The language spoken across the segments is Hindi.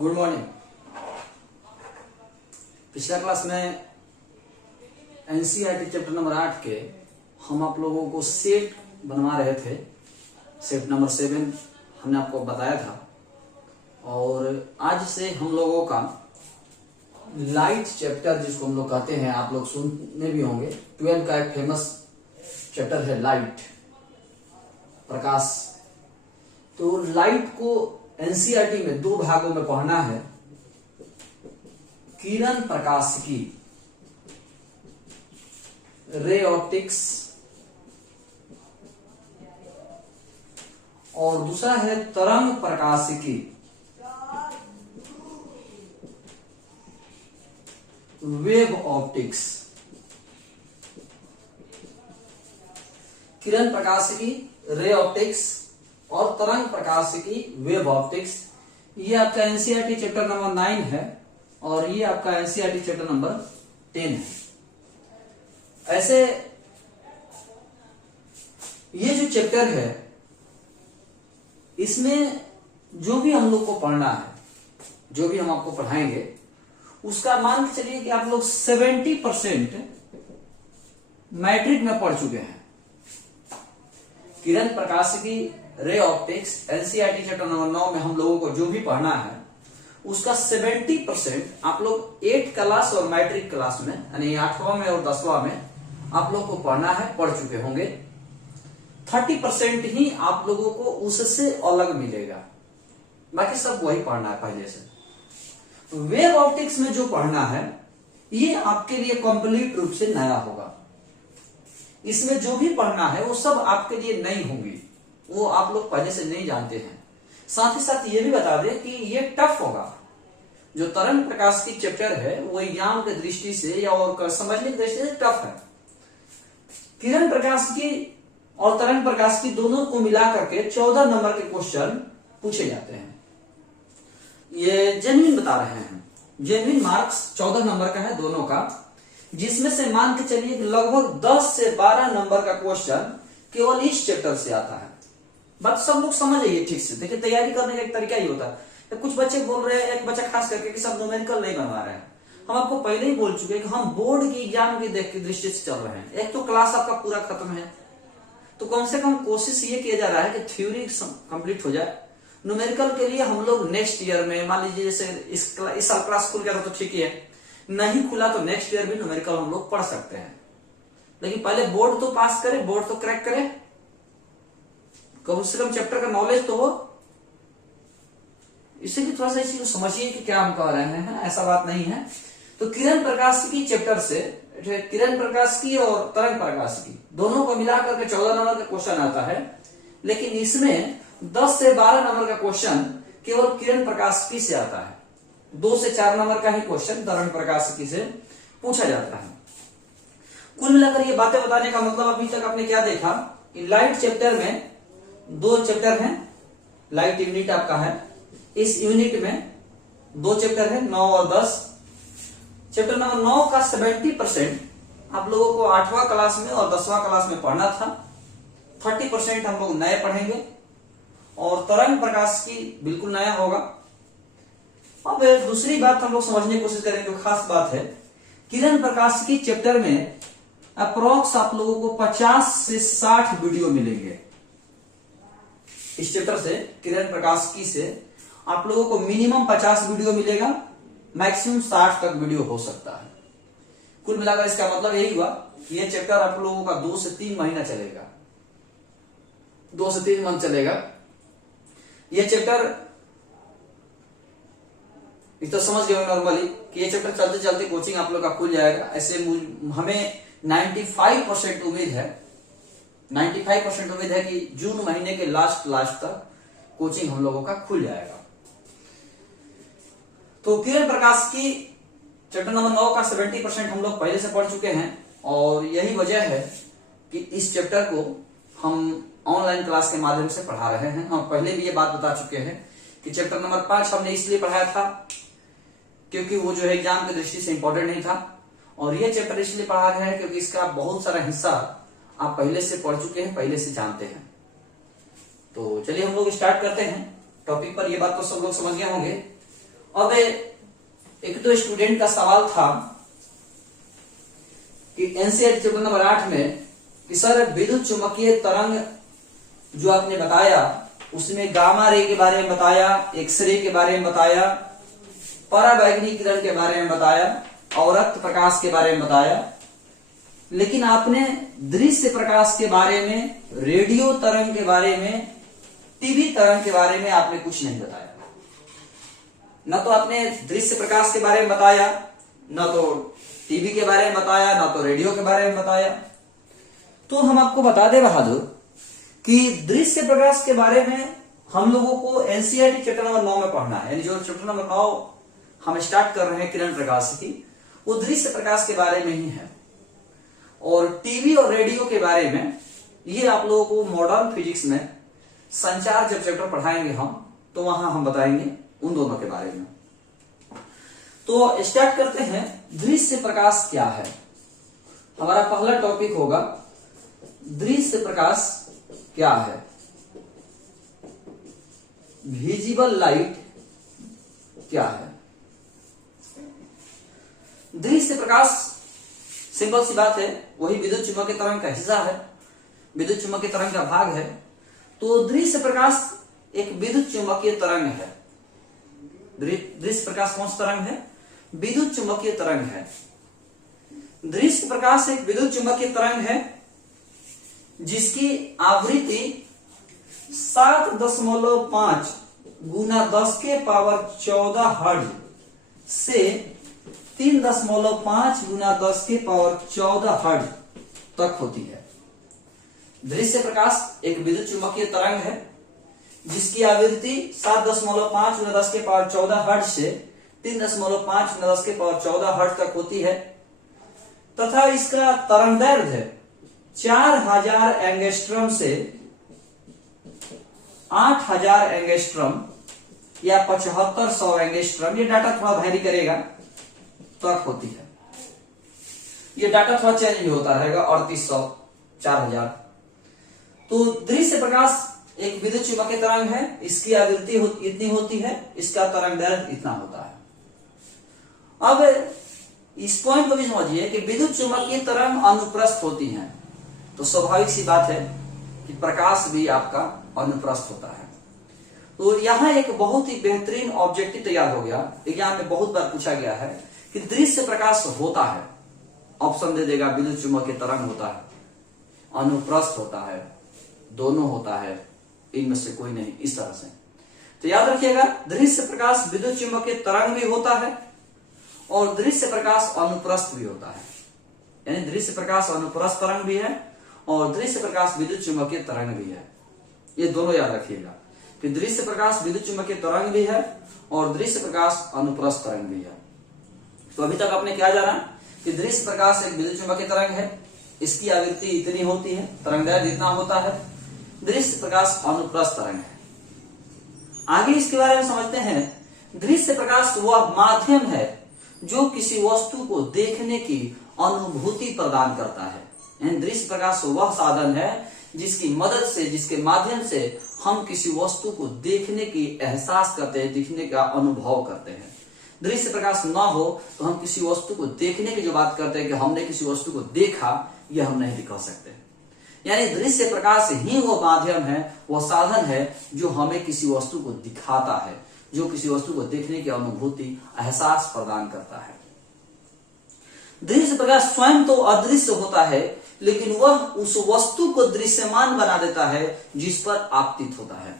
Good morning. पिछला क्लास में एनसीईआरटी चैप्टर नंबर 8 के हम आप लोगों को सेट बनवा रहे थे। सेट नंबर 7 हमने आपको बताया था और आज से हम लोगों का लाइट चैप्टर, जिसको हम लोग कहते हैं, आप लोग सुनने भी होंगे, 12 का एक फेमस चैप्टर है लाइट, प्रकाश। तो लाइट को एनसीईआरटी में 2 भागों में पढ़ना है। किरण प्रकाशिकी, रे ऑप्टिक्स, और दूसरा है तरंग प्रकाशिकी, वेव ऑप्टिक्स। किरण प्रकाशिकी, रे ऑप्टिक्स और तरंग प्रकाशिकी, वेव ऑप्टिक्स, ये आपका एनसीईआरटी चैप्टर नंबर 9 है और ये आपका एनसीईआरटी चैप्टर नंबर 10 है। ऐसे ये जो चैप्टर है, इसमें जो भी हम लोग को पढ़ना है, जो भी हम आपको पढ़ाएंगे, उसका मान के चलिए कि आप लोग 70% मैट्रिक में पढ़ चुके हैं। किरण प्रकाशिकी, ray optics, NCERT chapter number 9 में हम लोगों को जो भी पढ़ना है, उसका 70% आप लोग 8 क्लास और मैट्रिक क्लास में, यानी 8वां में और 10वां में आप लोग को पढ़ना है, पढ़ चुके होंगे। 30% ही आप लोगों को उससे अलग मिलेगा, बाकी सब वही पढ़ना है पहले से। वेव ऑप्टिक्स में जो पढ़ना है, ये आपके लिए कंप्लीट रूप से नया होगा। इसमें जो भी पढ़ना है वो सब आपके लिए नई होंगी, वो आप लोग पहले से नहीं जानते हैं। साथ ही साथ ये भी बता दें कि ये टफ होगा। जो तरंग प्रकाश की चैप्टर है वो एग्जाम की दृष्टि से या और समझने की दृष्टि से टफ है। किरण प्रकाश की और तरंग प्रकाश की दोनों को मिला करके 14 नंबर के क्वेश्चन पूछे जाते हैं। ये जेन्युइन बता रहे हैं, जेन्युइन मार्क्स 14 नंबर का है दोनों का, जिसमें से मान के चलिए कि लगभग 10 से 12 नंबर का क्वेश्चन केवल इस चैप्टर से आता है। बात सब लोग समझ जाइए ठीक से। देखिए, तैयारी करने का एक तरीका ही होता है। कुछ बच्चे बोल रहे हैं, एक बच्चा खास करके कि सब न्यूमेरिकल नहीं बनवा रहे हैं। हम आपको पहले ही बोल चुके हैं कि हम बोर्ड की एग्जाम की दृष्टि से चल रहे हैं। एक तो क्लास आपका पूरा खत्म है, तो कम से कम कोशिश ये किया जा रहा है कि थ्योरी कंप्लीट हो जाए। न्यूमेरिकल के लिए हम लोग नेक्स्ट ईयर में, मान लीजिए जैसे इस साल क्लास खुल गया तो ठीक ही है, नहीं खुला तो नेक्स्ट ईयर भी न्यूमेरिकल हम लोग पढ़ सकते हैं। लेकिन पहले बोर्ड तो पास करें, बोर्ड तो क्रैक करें, कम से कम चैप्टर का नॉलेज तो हो। इससे कि थोड़ा सा इसी को समझिए कि क्या हम कह रहे हैं, ऐसा बात नहीं है। तो किरण प्रकाशिकी चैप्टर से, किरण प्रकाशिकी और तरंग प्रकाशिकी दोनों को मिलाकर के 14 नंबर का क्वेश्चन आता है। लेकिन इसमें 10 से 12 नंबर का क्वेश्चन केवल किरण प्रकाशिकी से आता है। 2 से 4 नंबर का ही क्वेश्चन तरंग प्रकाशिकी से पूछा जाता है। कुल मिलाकर ये बातें बताने का मतलब अभी तक आपने क्या देखा कि लाइट चैप्टर में 2 चैप्टर हैं। लाइट यूनिट आपका है, इस यूनिट में 2 चैप्टर है, 9 और 10। चैप्टर नंबर 9 का 70% आप लोगों को 8वां क्लास में और 10वां क्लास में पढ़ना था। 30% हम लोग नए पढ़ेंगे और तरंग प्रकाश की बिल्कुल नया होगा। अब दूसरी बात हम लोग समझने की कोशिश करेंगे, जो खास बात है, किरण प्रकाश की चैप्टर में अप्रोक्स आप लोगों को 50 से 60 वीडियो मिलेंगे। इस चैप्टर से, किरण प्रकाशिकी से आप लोगों को मिनिमम 50 वीडियो मिलेगा, मैक्सिमम 60 तक वीडियो हो सकता है। कुल मिलाकर इसका मतलब यही हुआ कि यह चैप्टर आप लोगों का 2 से 3 महीना चलेगा, 2 से 3 मंथ चलेगा। यह चैप्टर इस तो समझ गए नॉर्मली कि ये चैप्टर चलते चलते कोचिंग आप लोग का खुल जाएगा। ऐसे हमें 95% उम्मीद है, 95% उम्मीद है कि जून महीने के लास्ट तक कोचिंग हम लोगों का खुल जाएगा। तो किरण प्रकाश की चैप्टर नंबर 9 का 70% हम लोग पहले से पढ़ चुके हैं और यही वजह है कि इस चैप्टर को हम ऑनलाइन क्लास के माध्यम से पढ़ा रहे हैं। हम पहले भी ये बात बता चुके हैं कि चैप्टर नंबर 5 हमने इसलिए पढ़ाया था क्योंकि वो जो है एग्जाम की दृष्टि से इंपॉर्टेंट नहीं था, और ये चैप्टर इसलिए पढ़ा रहे हैं क्योंकि इसका बहुत सारा हिस्सा आप पहले से पढ़ चुके हैं, पहले से जानते हैं। तो चलिए हम लोग स्टार्ट करते हैं टॉपिक पर। ये बात तो सब लोग समझ गए होंगे। अब एक तो स्टूडेंट का सवाल था कि एनसीईआरटी चैप्टर नंबर 8 में कि सर विद्युत चुंबकीय तरंग जो आपने बताया उसमें गामा रे के बारे में बताया, एक्सरे के बारे में बताया, पराबैंगनी किरण के बारे में बताया और रक्त प्रकाश के बारे में बताया, लेकिन आपने दृश्य प्रकाश के बारे में, रेडियो तरंग के बारे में, टीवी तरंग के बारे में आपने कुछ नहीं बताया। न तो आपने दृश्य प्रकाश के बारे में बताया, न तो टीवी के बारे में बताया, न तो रेडियो के बारे में बताया। तो हम आपको बता दे बहादुर कि दृश्य प्रकाश के बारे में हम लोगों को एनसीईआरटी चैप्टर नंबर 9 में पढ़ना है। यानी जो चैप्टर नंबर 9 हम स्टार्ट कर रहे हैं किरण प्रकाश की, वो दृश्य प्रकाश के बारे में ही है। और टीवी और रेडियो के बारे में ये आप लोगों को मॉडर्न फिजिक्स में संचार जब चैप्टर पढ़ाएंगे हम, तो वहां हम बताएंगे उन दोनों के बारे में। तो स्टार्ट करते हैं, दृश्य प्रकाश क्या है। हमारा पहला टॉपिक होगा दृश्य प्रकाश क्या है। विजिबल लाइट क्या है। दृश्य प्रकाश सिंपल सी बात है, वही विद्युत चुंबकीय तरंग का हिस्सा है, विद्युत चुंबकीय तरंग का भाग है। तो दृश्य प्रकाश एक विद्युत चुंबकीय तरंग है। दृश्य प्रकाश कौन सा तरंग है? विद्युत चुंबकीय तरंग है। दृश्य प्रकाश एक विद्युत चुंबकीय तरंग है जिसकी आवृत्ति 7.5 गुना 10 के पावर 14 हर्ट्ज से 3.5 गुना 10 के पावर 14 हर्ट्ज तक होती है। दृश्य प्रकाश एक विद्युत चुंबकीय तरंग है जिसकी आवृत्ति 7.5 गुना 10 के पावर 14 हर्ट्ज से 3.5 गुना 10 के पावर 14 हर्ट्ज तक होती है तथा इसका तरंगदैर्घ्य 4000 एंगस्ट्रॉम से 8000 एंगस्ट्रॉम या 7500 एंगस्ट्रॉम, ये डाटा थोड़ा वैरी करेगा, तक होती है। ये डाटा थोड़ा चेंज भी होता रहेगा, 3800, 4000। तो दृश्य प्रकाश एक विद्युत चुंबकीय तरंग है, इसकी आवृत्ति इतनी होती है, इसका तरंगदैर्घ्य इतना होता है। अब इस पॉइंट को भी समझिए कि विद्युत चुंबकीय तरंग अनुप्रस्थ होती हैं, तो स्वाभाविक सी बात है कि प्रकाश भी आपका अनुप्रस्थ होता है। तो यहां एक बहुत ही बेहतरीन ऑब्जेक्टिव तैयार हो गया, एग्जाम में बहुत बार पूछा गया है कि दृश्य प्रकाश होता है, ऑप्शन दे देगा विद्युत चुंबकीय तरंग होता है, अनुप्रस्थ होता है, दोनों होता है, इनमें से कोई नहीं, इस तरह से। तो याद रखिएगा, दृश्य प्रकाश विद्युत चुंबकीय तरंग भी होता है और दृश्य प्रकाश अनुप्रस्थ भी होता है। यानी दृश्य प्रकाश अनुप्रस्थ तरंग भी है और दृश्य प्रकाश विद्युत चुंबकीय तरंग भी है। ये दोनों याद रखिएगा कि दृश्य प्रकाश विद्युत चुंबकीय तरंग भी है और दृश्य प्रकाश अनुप्रस्थ तरंग भी है। तो अभी तक आपने क्या जाना कि दृश्य प्रकाश एक विद्युत चुंबकीय तरंग है, इसकी आवृत्ति इतनी होती है, तरंगदैर्घ्य इतना होता है। दृश्य प्रकाश अनुप्रस्थ तरंग है। आगे इसके बारे में समझते हैं। दृश्य प्रकाश वह माध्यम है जो किसी वस्तु को देखने की अनुभूति प्रदान करता है। यानी दृश्य प्रकाश वह साधन है जिसकी मदद से, जिसके माध्यम से हम किसी वस्तु को देखने की एहसास करते हैं, दिखने का अनुभव करते हैं। दृश्य प्रकाश ना हो तो हम किसी वस्तु को देखने की जो बात करते हैं कि हमने किसी वस्तु को देखा, यह हम नहीं दिखा सकते। यानी दृश्य प्रकाश ही वो माध्यम है, वो साधन है जो हमें किसी वस्तु को दिखाता है, जो किसी वस्तु को देखने की अनुभूति, एहसास प्रदान करता है। दृश्य प्रकाश स्वयं तो अदृश्य होता है, लेकिन वह उस वस्तु को दृश्यमान बना देता है जिस पर आपतित होता है।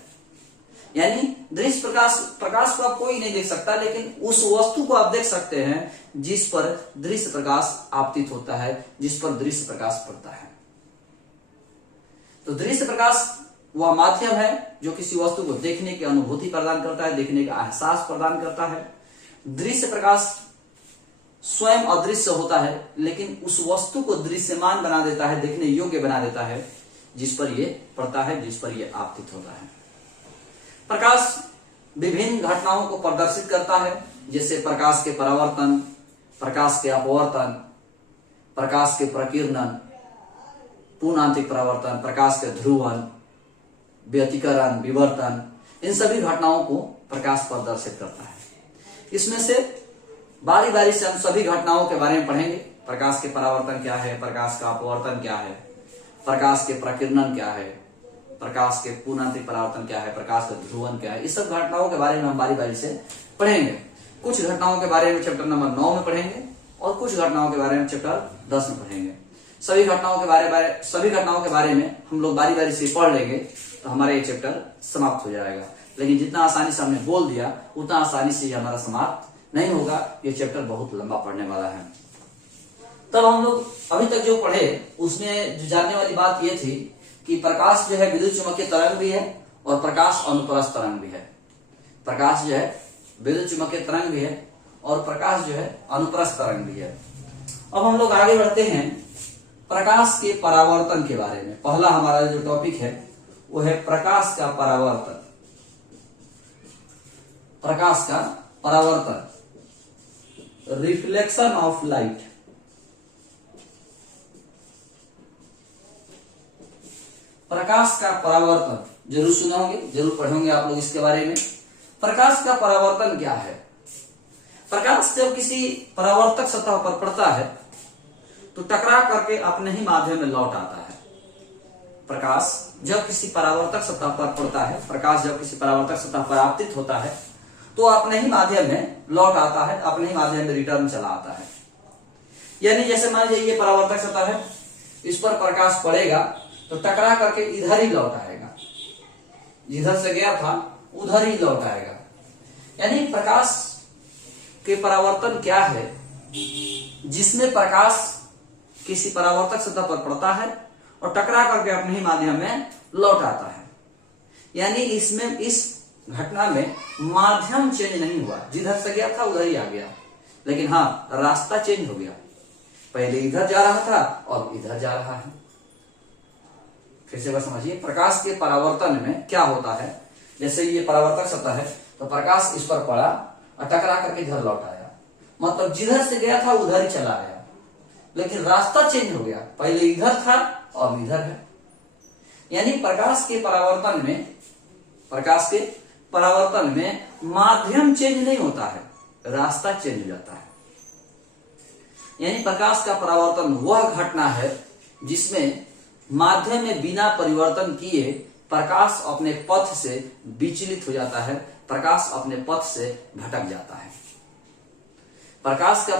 यानी दृश्य प्रकाश को आप कोई नहीं देख सकता, लेकिन उस वस्तु को आप देख सकते हैं जिस पर दृश्य प्रकाश आपतित होता है, जिस पर दृश्य प्रकाश पड़ता है। तो दृश्य प्रकाश वह माध्यम है जो किसी वस्तु को देखने की अनुभूति प्रदान करता है, देखने का एहसास प्रदान करता है। दृश्य प्रकाश स्वयं अदृश्य होता है, लेकिन उस वस्तु को दृश्यमान बना देता है, देखने योग्य बना देता है जिस पर ये पड़ता है, जिस पर ये आपतित होता है। प्रकाश विभिन्न घटनाओं को प्रदर्शित करता है, जैसे प्रकाश के परावर्तन, प्रकाश के अपवर्तन, प्रकाश के प्रकीर्णन, पूर्णांतिक परावर्तन, प्रकाश के ध्रुवन, व्यतिकरण, विवर्तन, इन सभी घटनाओं को प्रकाश प्रदर्शित करता है। इसमें से बारी बारी से हम सभी घटनाओं के बारे में पढ़ेंगे। प्रकाश के परावर्तन क्या है, प्रकाश का अपवर्तन क्या है, प्रकाश के प्रकीर्णन क्या है, प्रकाश के पूर्णांतरिक परावर्तन क्या है, प्रकाश का ध्रुवन क्या है। इस सब घटनाओं के बारे में हम बारी बारी से पढ़ेंगे। कुछ घटनाओं के बारे में चैप्टर नंबर 9 में पढ़ेंगे और कुछ घटनाओं के बारे में चैप्टर 10 में पढ़ेंगे। सभी घटनाओं के बारे में हम लोग बारी बारी से पढ़ लेंगे तो हमारा ये चैप्टर समाप्त हो जाएगा। लेकिन जितना आसानी से हमने बोल दिया उतना आसानी से हमारा समाप्त नहीं होगा। ये चैप्टर बहुत लंबा पढ़ने वाला है। तब हम लोग अभी तक जो पढ़े उसमें जो जानने वाली बात ये थी कि प्रकाश जो है विद्युत चुम्बकीय तरंग भी है और प्रकाश अनुप्रस्थ तरंग भी है। प्रकाश जो है विद्युत चुम्बकीय तरंग भी है और प्रकाश जो है अनुप्रस्थ तरंग भी है। अब हम लोग आगे बढ़ते हैं प्रकाश के परावर्तन के बारे में। पहला हमारा जो टॉपिक है वो है प्रकाश का परावर्तन। प्रकाश का परावर्तन, रिफ्लेक्शन ऑफ लाइट। प्रकाश का परावर्तन जरूर सुने होंगे, जरूर पढ़े होंगे आप लोग इसके बारे में। प्रकाश का परावर्तन क्या है? प्रकाश जब किसी परावर्तक सतह पर पड़ता है तो टकरा करके अपने ही माध्यम में लौट आता है। प्रकाश जब किसी परावर्तक सतह पर पड़ता है, प्रकाश जब किसी परावर्तक सतह पर आपतित होता है तो अपने ही माध्यम में लौट आता है, अपने ही माध्यम में रिटर्न चला आता है। यानी जैसे मान लीजिए ये परावर्तक सतह है, इस पर प्रकाश पड़ेगा तो टकरा करके इधर ही लौट आएगा, जिधर से गया था उधर ही लौट आएगा। यानी प्रकाश के परावर्तन क्या है? जिसमें प्रकाश किसी परावर्तक सतह पर पड़ता है और टकरा करके अपने ही माध्यम में लौट आता है। यानी इसमें इस घटना में माध्यम चेंज नहीं हुआ, जिधर से गया था उधर ही आ गया, लेकिन हाँ रास्ता चेंज हो गया। पहले इधर जा रहा था और इधर जा रहा है। फिर से बस समझिए, प्रकाश के परावर्तन में क्या होता है। जैसे ये परावर्तक सतह है तो प्रकाश इस पर पड़ा और टकरा करके इधर लौट आया, मतलब जिधर से गया था उधर ही चला आया, लेकिन रास्ता चेंज हो गया, पहले इधर था और इधर है। यानी प्रकाश के परावर्तन में माध्यम चेंज नहीं होता है, रास्ता चेंज हो जाता है। यानी प्रकाश का परावर्तन वह घटना है जिसमें माध्यम में बिना परिवर्तन किए प्रकाश अपने पथ से विचलित हो जाता है, प्रकाश अपने पथ से भटक जाता है। प्रकाश का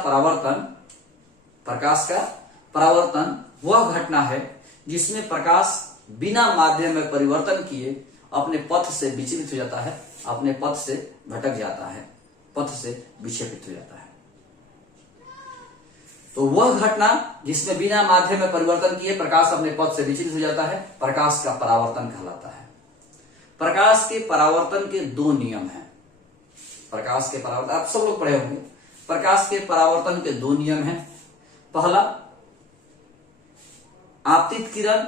परावर्तन वह घटना है जिसमें प्रकाश बिना माध्यम में परिवर्तन किए अपने पथ से विचलित हो जाता है, अपने पथ से भटक जाता है, पथ से विक्षेपित हो जाता है। तो वह घटना जिसमें बिना माध्यम में परिवर्तन किए प्रकाश अपने पथ से विचलित हो जाता है, प्रकाश का परावर्तन कहलाता है। प्रकाश के परावर्तन के दो नियम हैं। प्रकाश के परावर्तन आप सब लोग पढ़े होंगे। प्रकाश के परावर्तन के दो नियम हैं। पहला, आपतित किरण,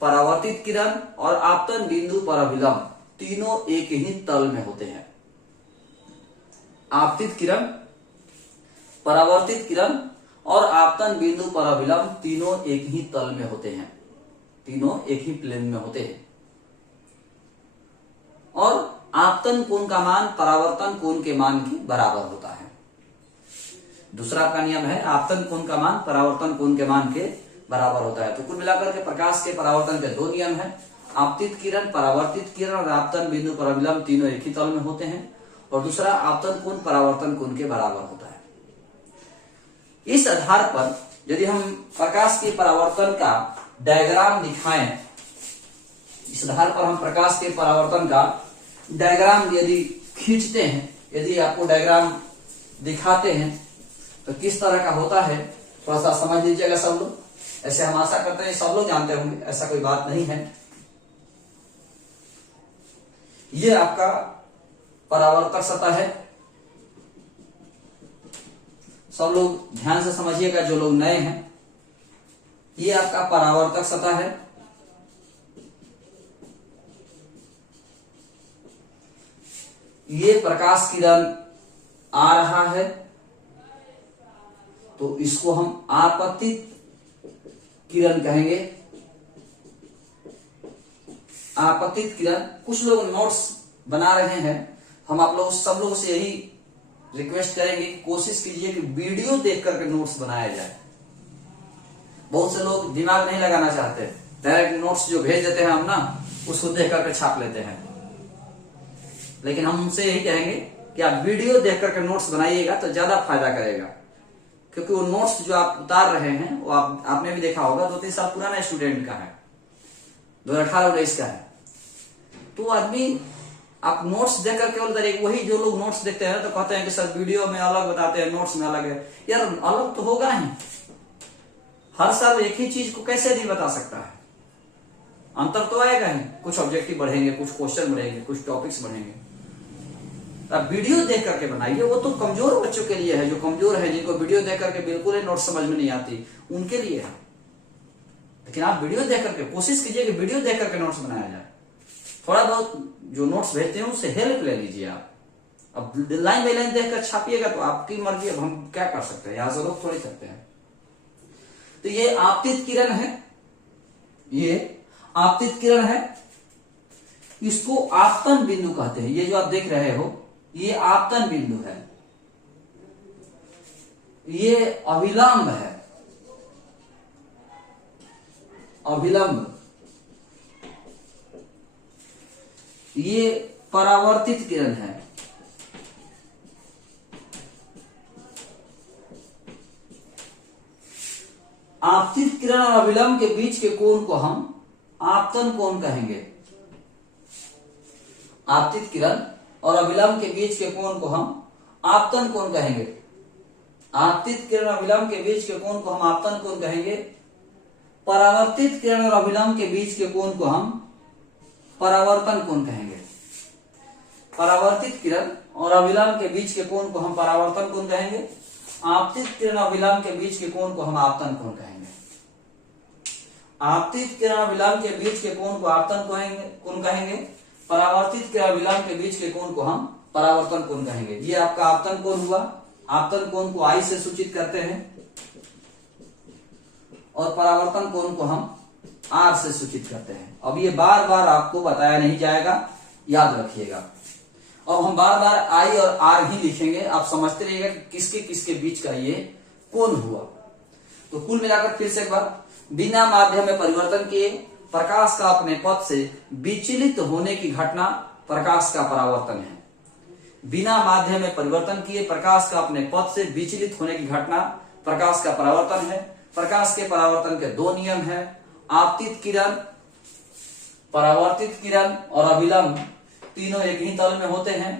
परावर्तित किरण और आपतन बिंदु पर अभिलंब तीनों एक ही तल में होते हैं। आपतित किरण, परावर्तित किरण और आपतन बिंदु पर अभिलंब तीनों एक ही तल में होते हैं, तीनों एक ही प्लेन में होते हैं। और आपतन कोण का मान परावर्तन कोण के मान के बराबर होता है। दूसरा का नियम है आपतन कोण का मान परावर्तन कोण के मान के बराबर होता है। तो कुल मिलाकर के प्रकाश के परावर्तन के दो नियम हैं। आपतित किरण, परावर्तित किरण और आपतन बिंदु पर अभिलंब तीनों एक ही तल में होते हैं। और दूसरा, आपतन कोण परावर्तन कोण के बराबर होता है। इस आधार पर यदि हम प्रकाश के परावर्तन का डायग्राम दिखाएं, इस आधार पर हम प्रकाश के परावर्तन का डायग्राम यदि खींचते हैं, यदि आपको डायग्राम दिखाते हैं तो किस तरह का होता है थोड़ा सा समझ लीजिएगा सब लोग। ऐसे हम आशा करते हैं सब लोग जानते होंगे, ऐसा कोई बात नहीं है। ये आपका परावर्तक सतह है। सब लोग ध्यान से समझिएगा जो लोग नए हैं। ये आपका परावर्तक सतह है। ये प्रकाश किरण आ रहा है तो इसको हम आपतित किरण कहेंगे। आपतित किरण, कुछ लोग नोट्स बना रहे हैं, हम आप लोग सब लोगों से यही रिक्वेस्ट करेंगे कि कोशिश कीजिए कि वीडियो देख करके नोट्स बनाया जाए। बहुत से लोग दिमाग नहीं लगाना चाहते, डायरेक्ट नोट्स जो भेज देते हैं हम ना, उसको देख करके छाप लेते हैं। लेकिन हम उनसे यही कहेंगे कि आप वीडियो देख करके नोट्स बनाइएगा तो ज्यादा फायदा करेगा, क्योंकि वो नोट्स जो आप उतार रहे हैं वो आपने भी देखा होगा 2-3 साल पुराना स्टूडेंट का है, 2018-19 का है। तो आदमी आप नोट्स देख करके उतारिए। वही जो लोग नोट्स देखते हैं तो कहते हैं कि सर वीडियो में अलग बताते हैं, नोट्स में अलग है। यार अलग तो होगा ही, हर साल एक ही चीज को कैसे नहीं बता सकता है, अंतर तो आएगा ही। कुछ ऑब्जेक्टिव बढ़ेंगे, कुछ क्वेश्चन बढ़ेंगे, कुछ टॉपिक्स बढ़ेंगे। अब वीडियो देख करके बनाइए। वो तो कमजोर बच्चों के लिए है, जो कमजोर है, जिनको वीडियो देख करके बिल्कुल ही नोट समझ में नहीं आती, उनके लिए है। लेकिन आप वीडियो देख करके कोशिश कीजिए कि वीडियो देख करके नोट्स बनाया जाए। थोड़ा बहुत जो नोट्स भेजते हैं उससे हेल्प ले लीजिए आप। अब लाइन बाई लाइन देखकर छापिएगा तो आपकी मर्जी, अब हम क्या कर सकते हैं, यहां से रोक थोड़ी सकते हैं। तो ये आपतित किरण है, ये आपतित किरण है, इसको आपतन बिंदु कहते हैं। ये जो आप देख रहे हो ये आपतन बिंदु है, ये अभिलंब है, अभिलंब, ये परावर्तित किरण है, आपतित किरण और अभिलंब के बीच के कोण को हम आपतन कोण कहेंगे। आपतित किरण और अभिलंब के बीच के कोण को हम आपतन कोण कहेंगे। आपतित किरण और अभिलंब के बीच के कोण को हम आपतन कोण कहेंगे। परावर्तित किरण और अभिलंब के बीच के कोण को हम परावर्तन कोण कहेंगे। परावर्तित किरण और अभिलंब के बीच के कोण को हम परावर्तन कोण कहेंगे। आपतित किरण और अभिलंब के बीच के कोण को हम आपतन कोण कहेंगे। आपतित किरण और अभिलंब के बीच के कोण को आपतन कोण कहेंगे। परावर्तित किरण और अभिलंब के बीच के कोण को हम परावर्तन कोण कहेंगे। ये आपका आपतन कोण हुआ। आपतन कोण को आई से सूचित करते हैं और परावर्तन कोण को हम आर से सूचित करते हैं। अब ये बार बार आपको बताया नहीं जाएगा, याद रखिएगा। अब हम बार बार आई और आर ही लिखेंगे, आप समझते रहिएगा कि किसके किसके बीच का ये कोण हुआ। तो कुल मिलाकर फिर से एक बार, बिना माध्यम में परिवर्तन किए प्रकाश का अपने पथ से विचलित होने की घटना प्रकाश का परावर्तन है। बिना माध्यम में परिवर्तन किए प्रकाश का अपने पथ से विचलित होने की घटना प्रकाश का परावर्तन है। प्रकाश के परावर्तन के दो नियम हैं, आपतित किरण, परावर्तित किरण और अभिलंब तीनों एक ही तल में होते हैं।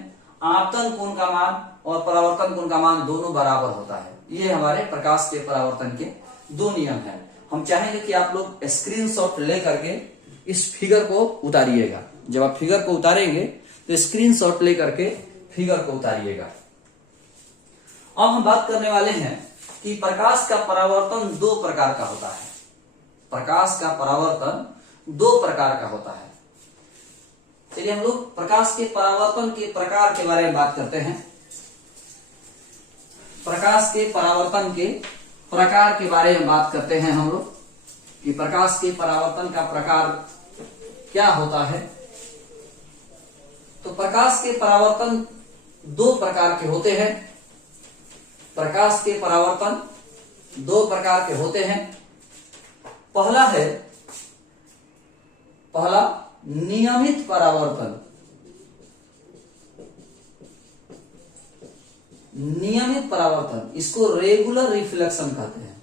आपतन कोण का मान और परावर्तन कोण का मान दोनों बराबर होता है। ये हमारे प्रकाश के परावर्तन के दो नियम हैं। हम चाहेंगे कि आप लोग स्क्रीनशॉट ले करके इस फिगर को उतारिएगा। जब आप फिगर को उतारेंगे तो स्क्रीनशॉट ले करके फिगर को उतारिएगा। अब हम बात करने वाले हैं कि प्रकाश का परावर्तन दो प्रकार का होता है। प्रकाश का परावर्तन दो प्रकार का होता है। चलिए हम लोग प्रकाश के परावर्तन के प्रकार के बारे में बात करते हैं। प्रकाश के परावर्तन के प्रकार के बारे में बात करते हैं हम लोग कि प्रकाश के परावर्तन का प्रकार क्या होता है। तो प्रकाश के परावर्तन दो प्रकार के होते हैं। प्रकाश के परावर्तन दो प्रकार के होते हैं। पहला नियमित परावर्तन। नियमित परावर्तन, इसको रेगुलर रिफ्लेक्शन कहते हैं।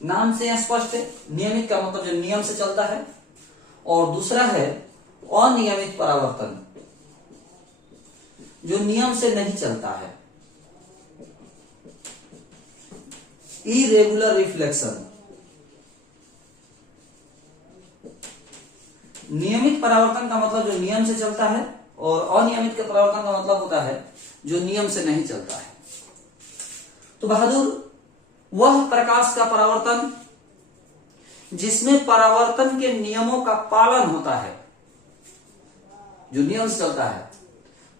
नाम से स्पष्ट है, नियमित का मतलब जो नियम से चलता है, और दूसरा है अनियमित परावर्तन, जो नियम से नहीं चलता है, इरेगुलर रिफ्लेक्शन। नियमित परावर्तन का मतलब जो नियम से चलता है, और अनियमित के परावर्तन का मतलब होता है जो नियम से नहीं चलता है। तो बहादुर, वह प्रकाश का परावर्तन जिसमें परावर्तन के नियमों का पालन होता है, जो नियम से चलता है,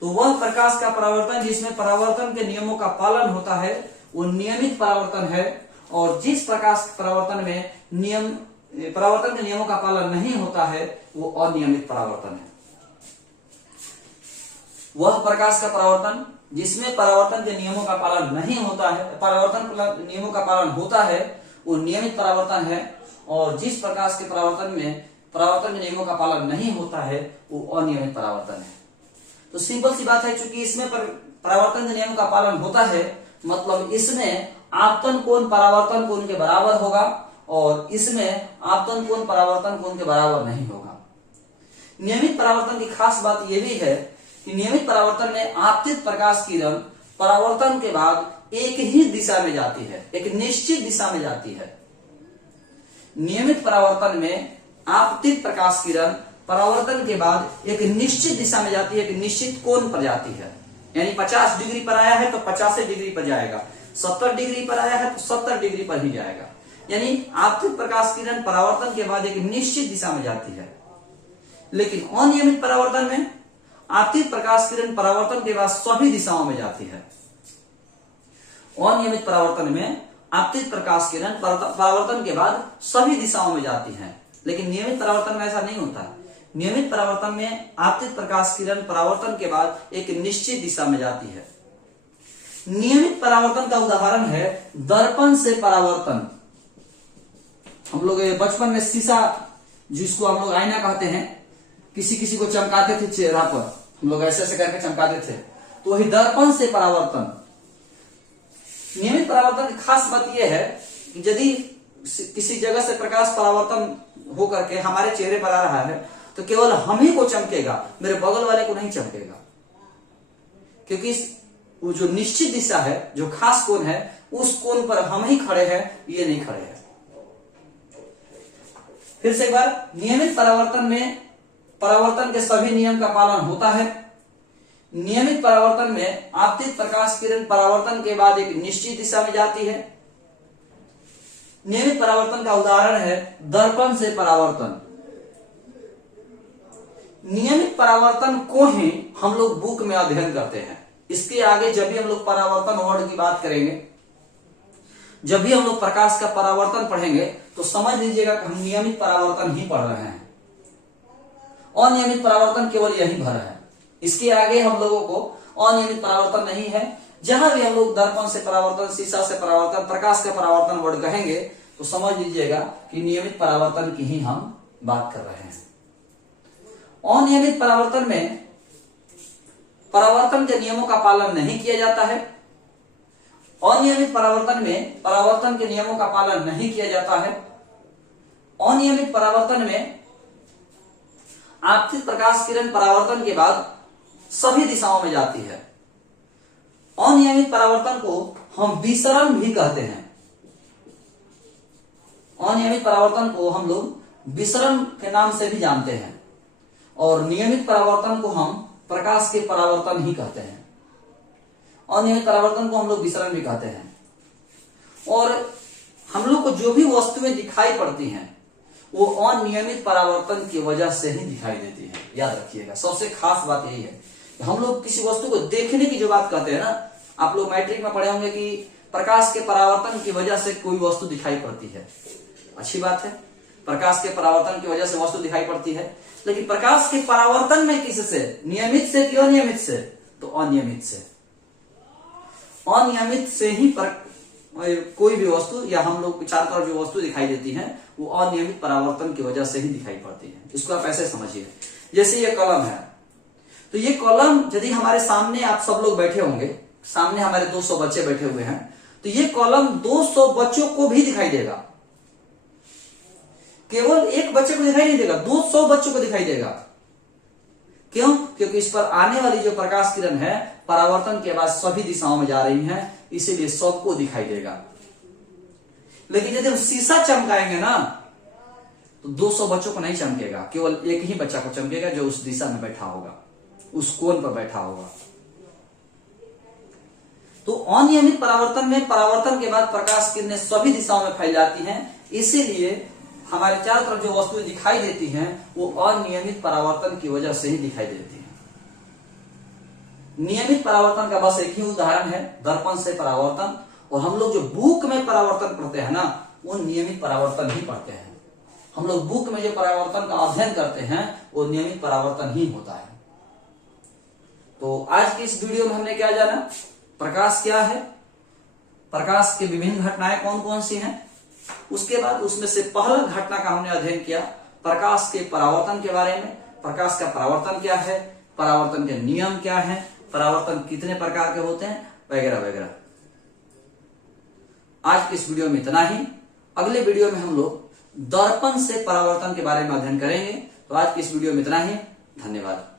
तो वह प्रकाश का परावर्तन जिसमें परावर्तन के नियमों का पालन होता है वो नियमित परावर्तन है। और जिस प्रकाश परावर्तन में परावर्तन के नियमों का पालन नहीं होता है वो अनियमित परावर्तन है। वह प्रकाश का परावर्तन जिसमें परावर्तन के नियमों का पालन नहीं होता है, परावर्तन नियमों का पालन होता है वो नियमित परावर्तन है, और जिस प्रकाश के परावर्तन में परावर्तन के नियमों का पालन नहीं होता है वो अनियमित परावर्तन है। तो सिंपल सी बात है, चूंकि इसमें परावर्तन के नियम का पालन होता है मतलब इसमें आपतन कोण परावर्तन कोण के बराबर होगा और इसमें आपतन कोण परावर्तन कोण के बराबर नहीं होगा। नियमित परावर्तन की खास बात यह भी है कि नियमित परावर्तन में आपतित प्रकाश किरण परावर्तन के बाद एक ही दिशा में जाती है, एक निश्चित दिशा में जाती है। नियमित परावर्तन में आपतित प्रकाश किरण परावर्तन के बाद एक निश्चित दिशा में जाती है, एक निश्चित कोण पर जाती है। यानी 50 डिग्री पर आया है तो 50 डिग्री पर जाएगा, 70 डिग्री पर आया है तो 70 डिग्री पर ही जाएगा। यानी आपतित प्रकाश किरण परावर्तन के बाद एक निश्चित दिशा में जाती है। लेकिन अनियमित परावर्तन में आपतित प्रकाश किरण परावर्तन के बाद सभी दिशाओं में जाती है। अनियमित परावर्तन में आपतित प्रकाश किरण परावर्तन के बाद सभी दिशाओं में जाती है, लेकिन नियमित परावर्तन में ऐसा नहीं होता। नियमित परावर्तन में आपतित प्रकाश किरण परावर्तन के बाद एक निश्चित दिशा में जाती है। नियमित परावर्तन का उदाहरण है दर्पण से परावर्तन। हम लोग बचपन में शीशा, जिसको हम लोग आईना कहते हैं, किसी किसी को चमकाते थे चेहरा पर, हम लोग ऐसे ऐसे करके चमकाते थे, तो वही दर्पण से परावर्तन। नियमित परावर्तन की खास बात यह है कि यदि किसी जगह से प्रकाश परावर्तन होकर के हमारे चेहरे पर आ रहा है तो केवल हम ही को चमकेगा, मेरे बगल वाले को नहीं चमकेगा, क्योंकि वो जो निश्चित दिशा है, जो खास कोण है, उस कोण पर हम ही खड़े हैं, ये नहीं खड़े हैं। फिर से एक बार, नियमित परावर्तन में परावर्तन के सभी नियम का पालन होता है। नियमित परावर्तन में आपतित प्रकाश किरण परावर्तन के बाद एक निश्चित दिशा में जाती है। नियमित परावर्तन का उदाहरण है दर्पण से परावर्तन। नियमित परावर्तन को ही हम लोग बुक में अध्ययन करते हैं। इसके आगे जब भी हम लोग परावर्तन वर्ड की बात करेंगे, जब भी हम लोग प्रकाश का परावर्तन पढ़ेंगे तो समझ लीजिएगा कि हम नियमित परावर्तन ही पढ़ रहे हैं। अनियमित परावर्तन केवल यही भर है, इसके आगे हम लोगों को अनियमित परावर्तन नहीं है। जहां भी हम लोग दर्पण से परावर्तन, शीशा से परावर्तन, प्रकाश का परावर्तन वर्ड कहेंगे तो समझ लीजिएगा कि नियमित परावर्तन की ही हम बात कर रहे हैं। अनियमित परावर्तन में परावर्तन के नियमों का पालन नहीं किया जाता है। अनियमित परावर्तन में परावर्तन के नियमों का पालन नहीं किया जाता है। अनियमित परावर्तन में आपतित प्रकाश किरण परावर्तन के बाद सभी दिशाओं में जाती है। अनियमित परावर्तन को हम विसरण भी कहते हैं। अनियमित परावर्तन को हम लोग विसरण के नाम से भी जानते हैं, और नियमित परावर्तन को हम प्रकाश के परावर्तन ही कहते हैं। अनियमित परावर्तन को हम लोग विसरण भी कहते हैं। और हम लोग को जो भी वस्तुएं दिखाई पड़ती हैं वो अनियमित परावर्तन की वजह से ही दिखाई देती है। याद रखिएगा, सबसे खास बात यही है। हम लोग किसी वस्तु को देखने की जो बात कहते हैं ना, आप लोग मैट्रिक में पढ़े होंगे कि प्रकाश के परावर्तन की वजह से कोई वस्तु दिखाई पड़ती है। अच्छी बात है, प्रकाश के परावर्तन की वजह से वस्तु दिखाई पड़ती है, लेकिन प्रकाश के परावर्तन में किससे? नियमित से कि अनियमित से? तो अनियमित से। अनियमित से ही कोई भी वस्तु या हम लोग चारों तरफ जो वस्तु दिखाई देती है वो अनियमित परावर्तन की वजह से ही दिखाई पड़ती है। इसको आप ऐसे समझिए, जैसे ये कलम है, तो ये कलम यदि हमारे सामने आप सब लोग बैठे होंगे, सामने हमारे 200 बच्चे बैठे हुए हैं, तो ये कलम 200 बच्चों को भी दिखाई देगा। केवल एक बच्चे को दिखाई नहीं देगा, 200 बच्चों को दिखाई देगा। क्यों? क्योंकि इस पर आने वाली जो प्रकाश किरण है परावर्तन के बाद सभी दिशाओं में जा रही है, इसीलिए सबको दिखाई देगा। लेकिन यदि हम शीशा चमकाएंगे ना तो 200 बच्चों को नहीं चमकेगा, केवल एक ही बच्चा को चमकेगा जो उस दिशा में बैठा होगा, उस कोण पर बैठा होगा। तो अनियमित परावर्तन में परावर्तन के बाद प्रकाश किरणें सभी दिशाओं में फैल जाती हैं, इसीलिए हमारे चारों तरफ जो वस्तुएं दिखाई देती हैं वो अनियमित परावर्तन की वजह से ही दिखाई देती हैं। नियमित परावर्तन का बस एक ही उदाहरण है दर्पण से परावर्तन, और हम लोग जो बुक में परावर्तन पढ़ते हैं ना वो नियमित परावर्तन ही पढ़ते हैं। हम लोग बुक में जो परावर्तन का अध्ययन करते हैं वो नियमित परावर्तन ही होता है। तो आज की इस वीडियो में हमने क्या जाना, प्रकाश क्या है, प्रकाश के विभिन्न घटनाएं कौन कौन सी हैं, उसके बाद उसमें से पहला घटना का हमने अध्ययन किया प्रकाश के परावर्तन के बारे में। प्रकाश का परावर्तन क्या है, परावर्तन के नियम क्या है, परावर्तन कितने प्रकार के होते हैं, वगैरह वगैरह। आज की इस वीडियो में इतना ही। अगले वीडियो में हम लोग दर्पण से परावर्तन के बारे में अध्ययन करेंगे। तो आज की इस वीडियो में इतना ही। धन्यवाद।